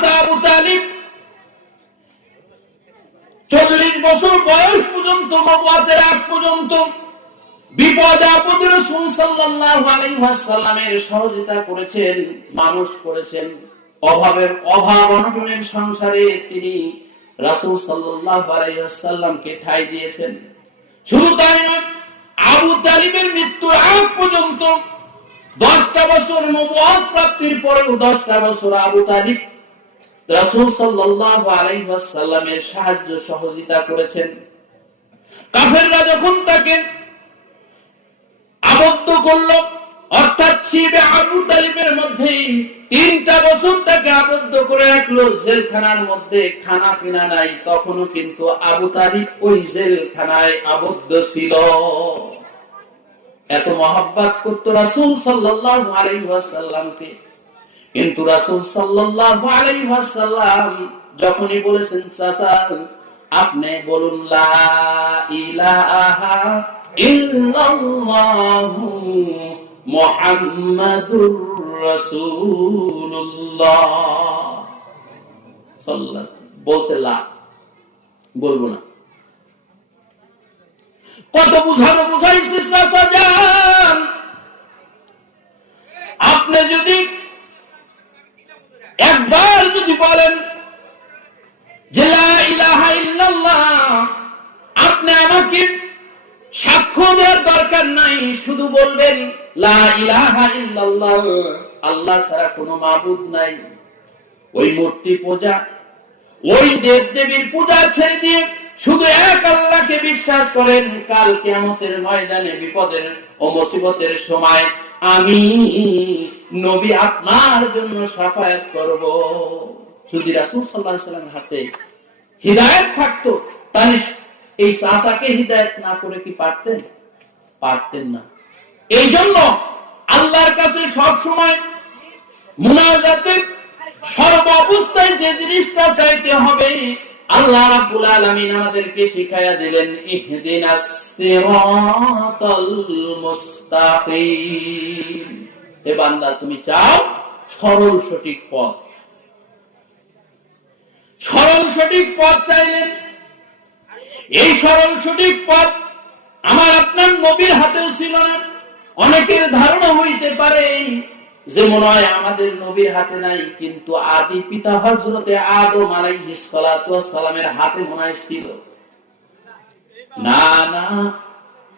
চাচা আবু তালিব 40 বছর বয়স পর্যন্ত, নবুয়তের আগ পর্যন্ত বিপদে আপদে রাসূল সাল্লাল্লাহু আলাইহি ওয়াসাল্লামের সহযোগিতা করেছেন, মানুষ করেছেন। অভাব অনটনের সংসারে তিনি রাসূল সাল্লাল্লাহু আলাইহি ওয়াসাল্লামকে ঠাঁই দিয়েছেন। শুধু তাই নয়, আবু তালিবের মৃত্যুর আগ পর্যন্ত 10টা বছর, নবুয়ত প্রাপ্তির পরেও 10টা বছর আবু তালিব রাসূল সাল্লাল্লাহু আলাইহি ওয়াসাল্লামের সাহায্য সহযোগিতা করেছেন। কাফেররা যখন তাকে আবদ্ধ করল, অর্থাৎ শিবে আবু তালিবের মধ্যে 3টা বছর তাকে আবদ্ধ করে রাখলো জেলখানার মধ্যে, খানা পিনা নাই, তখনও কিন্তু আবু তালিব ওই জেলখানায় আবদ্ধ ছিল। এত মহব্বত করত রাসূল সাল্লাল্লাহু আলাইহি ওয়াসাল্লামকে। কিন্তু রাসূল সাল্লাল্লাহু আলাইহি ওয়াসাল্লাম যখনই বলেছেন, চাচা আপনি বলুন লা ইলাহা ইল্লাল্লাহু মুহাম্মাদুর রাসূলুল্লাহ সাল্লাল্লাহু আলাইহি ওয়াসাল্লাম বলছে, লা বলবো না। কত বুঝানো বুঝাইছে, চাচা যান আপনি যদি একবার যদি বলেন যে লা ইলাহা ইল্লাল্লাহ, আপনি আমাকে সাক্ষ্য দেওয়ার দরকার নাই, শুধু বলবেন লা ইলাহা ইল্লাল্লাহ, আল্লাহ ছাড়া কোনো মাবুদ নাই। ওই মূর্তি পূজা, ওই দেব দেবীর পূজা ছেড়ে দিয়ে শুধু এক আল্লাহকে বিশ্বাস করেন, কাল কিয়ামতের ময়দানে বিপদের ও মুসিবতের সময় আমি নবী আপনার জন্য শাফায়াত করব। যদি রাসূল সাল্লাল্লাহু আলাইহি ওয়াসাল্লামের হাতে হিদায়াত থাকতো, তাহলে এই চাচাকে হিদায়াত না করে কি পারতেন? পারতেন না। এই জন্য আল্লাহর কাছে সব সময় মুনাজাতে সর্ব অবস্থায় যে জিনিসটা চাইতে হবে, আল্লাহ রাব্বুল আলামিন আমাদেরকে শিখায়া দিলেন, ইহদিনাস সিরাতাল মুস্তাকিম। হে বান্দা, তুমি চাও সরল সঠিক পথ। সরল সঠিক পথ চাইলেন। এই সরল সঠিক পথ আমার আপনার নবীর হাতেও ছিল না। অনেকের ধারণা হইতে পারে যে মনে হয় আমাদের নবীর হাতে নাই, কিন্তু আদি পিতা হযরতে আদম আলাইহিস সালাতু ওয়াস সালামের হাতে মনে হয় ছিল। না না,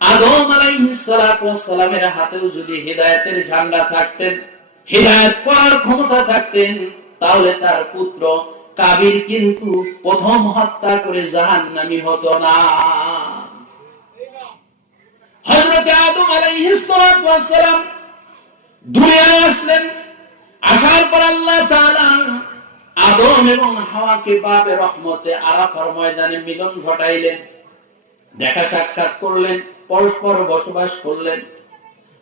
আদম আলাইহিস সালাতু ওয়াস সালামের হাতেও যদি হিদায়াতের ঝান্ডা থাকতেন, হিদায়াত করার ক্ষমতা থাকতেন, তাহলে তার পুত্র কাবিল কিন্তু প্রথম হত্যা করে জাহান্নামী হতো না। হযরতে আদম আলাইহিস সালাতু ওয়াস সালাম দুনিয়ায় আসলেন। আসার পর আল্লাহ তাআলা আদম এবং হাওয়াকে বাবে রহমতে আরাফার ময়দানে মিলন ঘটাইলেন, দেখা সাক্ষাৎ করলেন, পরস্পর বসবাস করলেন।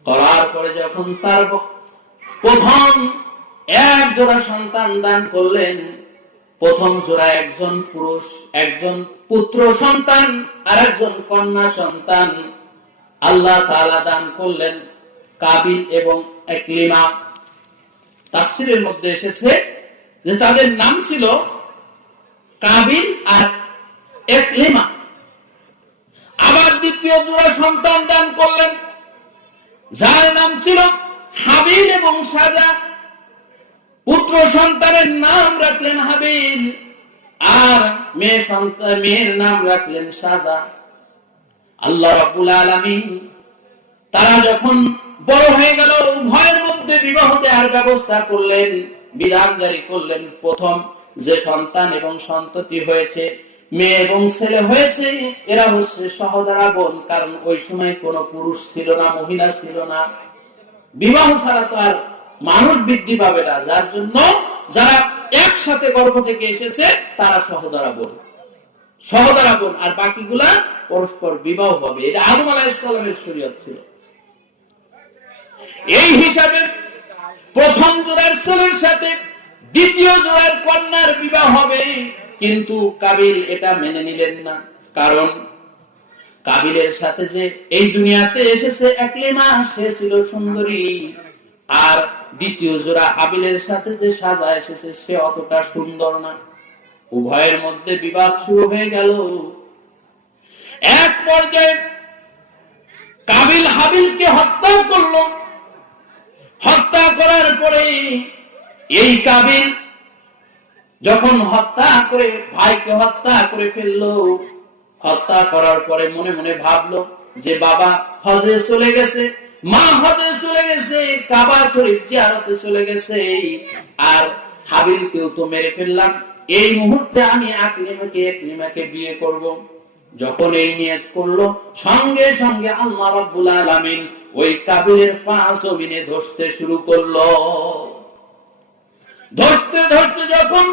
করার পরে যখন তার প্রথম এক জোড়া সন্তান দান করলেন, প্রথম জোড়া একজন পুরুষ, একজন পুত্র সন্তান আর একজন কন্যা সন্তান আল্লাহ তাআলা দান করলেন, কাবিল এবং একলিমা। তাফসীরের মধ্যে এসেছে যে তাদের নাম ছিল কাবিল আর একলিমা। আবার দ্বিতীয় জোড়া সন্তান দান করলেন, যার নাম ছিল হাবিল এবং সাজা। পুত্র সন্তানের নাম রাখলেন হাবিল আর মেয়ের নাম রাখলেন সাজা। আল্লাহ রাব্বুল আলামিন তারা যখন বড় হয়ে গেল, উভয়ের মধ্যে বিবাহ দেওয়ার ব্যবস্থা করলেন, বিধান জারি করলেন। প্রথম যে সন্তান এবং সন্ততি হয়েছে, মেয়ে এবং ছেলে হয়েছে, এরা হচ্ছে সহোদরা বোন। কারণ ওই সময় কোনো পুরুষ ছিল না, মহিলা ছিল না, বিবাহ ছাড়া তো আর মানুষ বৃদ্ধি পাবে না। যার জন্য যারা একসাথে গর্ভ থেকে এসেছে তারা সহোদরা বোন, সহোদরা বোন, আর বাকিগুলা পরস্পর বিবাহ হবে। এটা আদম আলাইহিস সালামের শরীয়ত ছিল। এই হিসাবে প্রথম জোড়ার ছেলের সাথে দ্বিতীয় জোড়ার কন্যার বিবাহ হবে, কিন্তু কাবিল এটা মেনে নিলেন না। কারণ কাবিলের সাথে যে এই দুনিয়াতে এসেছে একলিমা, সে ছিল সুন্দরী, আর দ্বিতীয় জোড়া হাবিলের সাথে যে সাজা এসেছে সে অতটা সুন্দর না। উভয়ের মধ্যে বিবাদ শুরু হয়ে গেল। এক পর্যায়ে কাবিল হাবিলকে হত্যা করলো। হত্যা করার পরে এই কাবিল যখন হত্যা করে ভাইকে হত্যা করে ফেললো, হত্যা করার পরে মনে মনে ভাবলো যে বাবা হজে চলে গেছে, মা হজে চলে গেছে, কাবা শরীফ জিয়ারতে চলে গেছে, আর হাবিলকেও তো মেরে ফেললাম, এই মুহূর্তে আমি আকলিমাকে বিয়ে করব। যখন এই নিয়ত করলো, সঙ্গে সঙ্গে আল্লাহ রাব্বুল আলামিন ওই কাবিলের পা জমিনে ধসতে শুরু করলো। ধসতে ধরতে যখন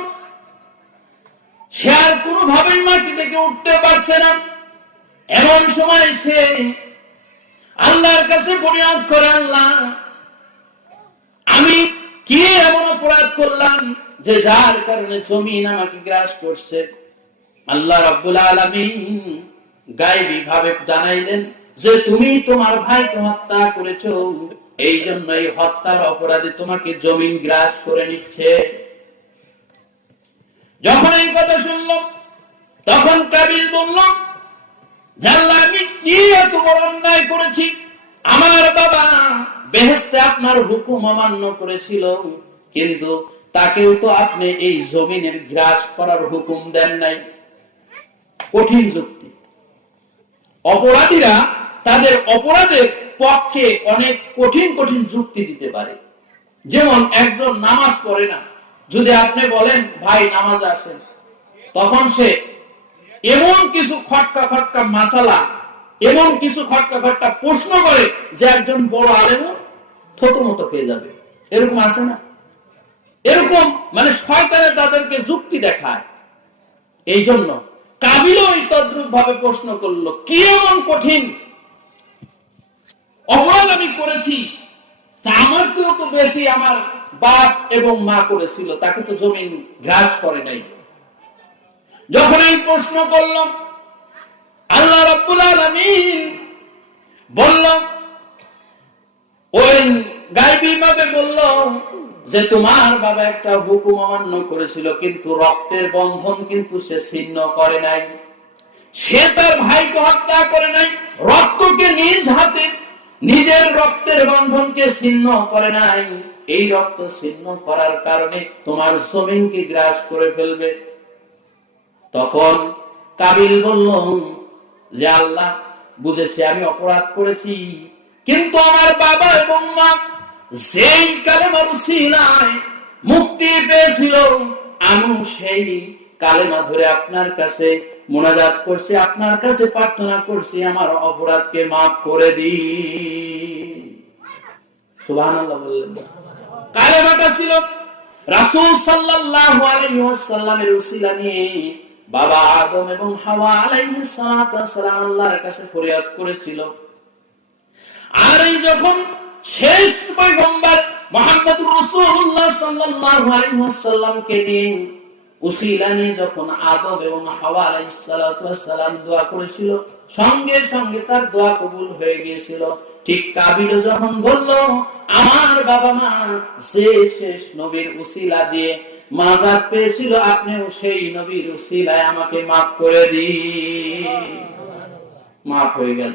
সে আর কোনোভাবে মাটি থেকে উঠতে পারছে না, এমন সময় সে আল্লাহর কাছে ফরিয়াদ করে, আল্লাহ আমি কি এমন অপরাধ করলাম যে যার কারণে জমিন আমাকে গ্রাস করছে? আল্লাহ রাব্বুল আলামিন গায়বী ভাবে জানাইলেন যে তুমি তোমার ভাইকে হত্যা করেছো, এই জন্য এই হত্যার অপরাধে তোমাকে জমিন গ্রাস করে নিচ্ছে। যখন এই কথা শুনল তখন কাবিল বলল, আল্লাহ আমি কি এত বড় অন্যায় করেছি? আমার বাবা বেহেশতে আপনার হুকুম অমান্য করেছিল, কিন্তু তাকেও তো আপনি এই জমিনের গ্রাস করার হুকুম দেন নাই। কঠিন যুক্তি। অপরাধীরা তাদের অপরাধের পক্ষে অনেক কঠিন কঠিন যুক্তি দিতে পারে। যেমন একজন নামাজ পড়ে না, যদি আপনি বলেন ভাই নামাজ আসেন, তখন সে এমন কিছু খটকা খটকা মাসালা, এমন কিছু খটকা খটকা প্রশ্ন করে যে একজন বড় আলেমও থতমত খেয়ে যাবে। এরকম আছে না? এরকম মানে শয়তানে তাদেরকে যুক্তি দেখায়। এই জন্য কাবিলও তদ্রুপ ভাবে প্রশ্ন করলো, কি এমন কঠিন অপরাধ আমি করেছি? তা আমার চেয়েও তো বেশি আমার বাপ এবং মা করেছিল, তাকে তো জমিন গ্রাস করে নাই। যখন এই প্রশ্ন করলাম, আল্লাহ রাব্বুল আলামিন বলল, ওই গায়বী ভাবে বলল যে তোমার বাবা একটা হুকুম অমান্য করেছিল, কিন্তু রক্তের বন্ধন কিন্তু সে ছিন্ন করে নাই। সে তার ভাইকে হত্যা করে নাই, রক্তকে নিজ হাতে নিজের রক্তের বন্ধনকে ছিন্ন করে নাই। এই রক্ত ছিন্ন করার কারণে তোমার জমিনকে গ্রাস করে ফেলবে। তখন কাবিল বলল যে আল্লাহ বুঝেছি আমি অপরাধ করেছি, কিন্তু আমার বাবা এবং মা যেই কালেমার উসিলায় মুক্তি পেয়েছিল, আমি সেই কালেমা ধরে আপনার কাছে মুনাজাত করছি, আপনার কাছে প্রার্থনা করছি, আমার অপরাধকে মাফ করে দিন। সুবহানাল্লাহ বললেন। কালেমাটা ছিল রাসূল সাল্লাল্লাহু আলাইহি ওয়াসাল্লামের উসিলা নিয়ে বাবা আদম এবং হাওয়া আলাইহিস সালাতু ওয়াস সালাম আল্লাহর কাছে ফরিয়াদ করেছিল। আর এই যখন শেষ পয়গম্বর মুহাম্মদুর রাসূলুল্লাহ সাল্লাল্লাহু আলাইহি ওয়াসাল্লামকে নিয়ে উসিলা নিয়ে যখন আদম এবং হাওয়া আলাইহিস সালাতু ওয়াস সালাম দোয়া করেছিল, সঙ্গে সঙ্গে তার দোয়া কবুল হয়ে গিয়েছিল। ঠিক কাবিল যখন বলল আমার বাবা মা যে শেষ নবীর উসিলা দিয়ে মাগাত পেয়েছিল, আপনিও সেই নবীর উসিলায় আমাকে মাফ করে দিন। মাফ হয়ে গেল।